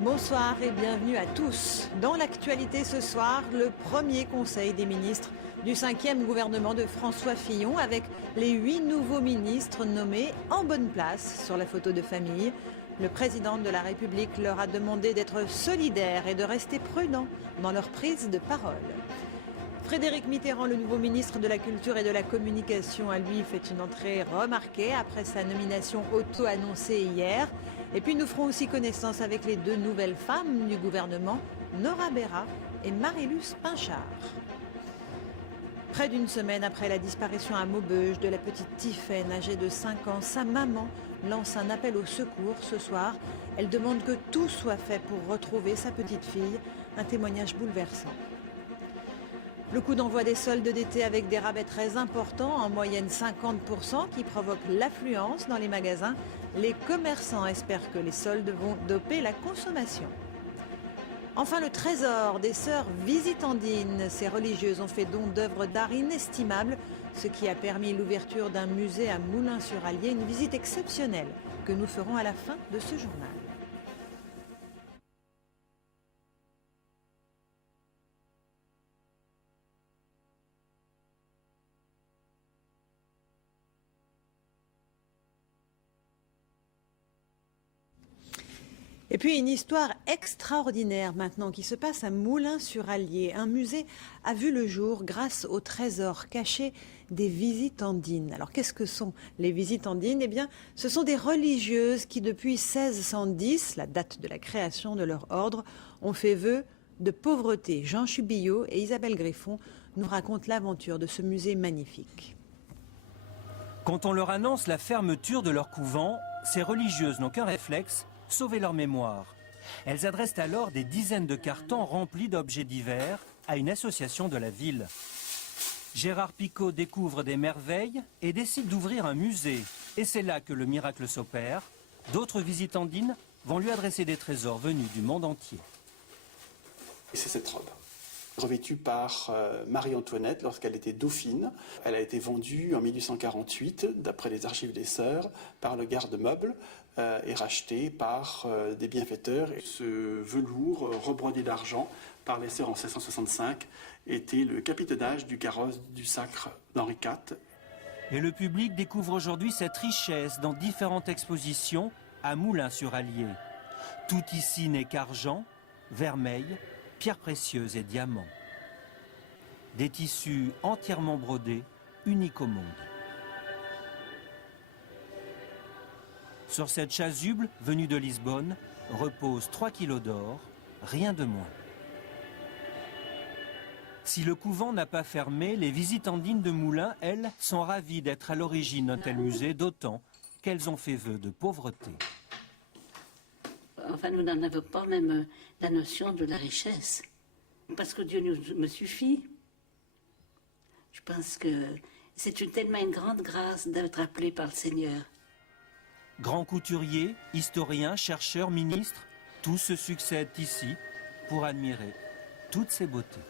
Bonsoir et bienvenue à tous. Dans l'actualité ce soir, le premier conseil des ministres du 5e gouvernement de François Fillon avec les 8 nouveaux ministres nommés en bonne place sur la photo de famille. Le président de la République leur a demandé d'être solidaires et de rester prudents dans leur prise de parole. Frédéric Mitterrand, le nouveau ministre de la Culture et de la Communication, a lui fait une entrée remarquée après sa nomination auto-annoncée hier. Et puis nous ferons aussi connaissance avec les 2 nouvelles femmes du gouvernement, Nora Berra et Marie-Luce Pinchard. Près d'une semaine après la disparition à Maubeuge de la petite Tiffaine, âgée de 5 ans, sa maman lance un appel au secours ce soir. Elle demande que tout soit fait pour retrouver sa petite fille. Un témoignage bouleversant. Le coup d'envoi des soldes d'été avec des rabais très importants, en moyenne 50%, qui provoquent l'affluence dans les magasins. Les commerçants espèrent que les soldes vont doper la consommation. Enfin, le trésor des sœurs visitandines. Ces religieuses ont fait don d'œuvres d'art inestimables, ce qui a permis l'ouverture d'un musée à Moulins-sur-Allier, une visite exceptionnelle que nous ferons à la fin de ce journal. Et puis une histoire extraordinaire maintenant qui se passe à Moulins-sur-Allier. Un musée a vu le jour grâce au trésor caché des visitandines. Alors qu'est-ce que sont les visitandines? Eh bien, ce sont des religieuses qui depuis 1610, la date de la création de leur ordre, ont fait vœu de pauvreté. Jean Chubillot et Isabelle Griffon nous racontent l'aventure de ce musée magnifique. Quand on leur annonce la fermeture de leur couvent, ces religieuses n'ont qu'un réflexe: sauver leur mémoire. Elles adressent alors des dizaines de cartons remplis d'objets divers à une association de la ville. Gérard Picot découvre des merveilles et décide d'ouvrir un musée. Et c'est là que le miracle s'opère. D'autres visitandines vont lui adresser des trésors venus du monde entier. C'est cette robe, revêtue par Marie-Antoinette lorsqu'elle était dauphine. Elle a été vendue en 1848, d'après les archives des Sœurs, par le garde-meuble et rachetée par des bienfaiteurs. Ce velours rebrodé d'argent par les Sœurs en 1665 était le capitonnage du carrosse du sacre d'Henri IV. Et le public découvre aujourd'hui cette richesse dans différentes expositions à Moulins-sur-Allier. Tout ici n'est qu'argent, vermeil, pierres précieuses et diamants. Des tissus entièrement brodés, uniques au monde. Sur cette chasuble venue de Lisbonne reposent 3 kilos d'or, rien de moins. Si le couvent n'a pas fermé, les visitandines de Moulins, elles, sont ravies d'être à l'origine d'un tel musée, d'autant qu'elles ont fait vœu de pauvreté. Enfin, nous n'en avons pas même la notion de la richesse. Parce que Dieu me suffit. Je pense que c'est tellement une grande grâce d'être appelé par le Seigneur. Grands couturiers, historiens, chercheurs, ministres, tous se succèdent ici pour admirer toutes ces beautés.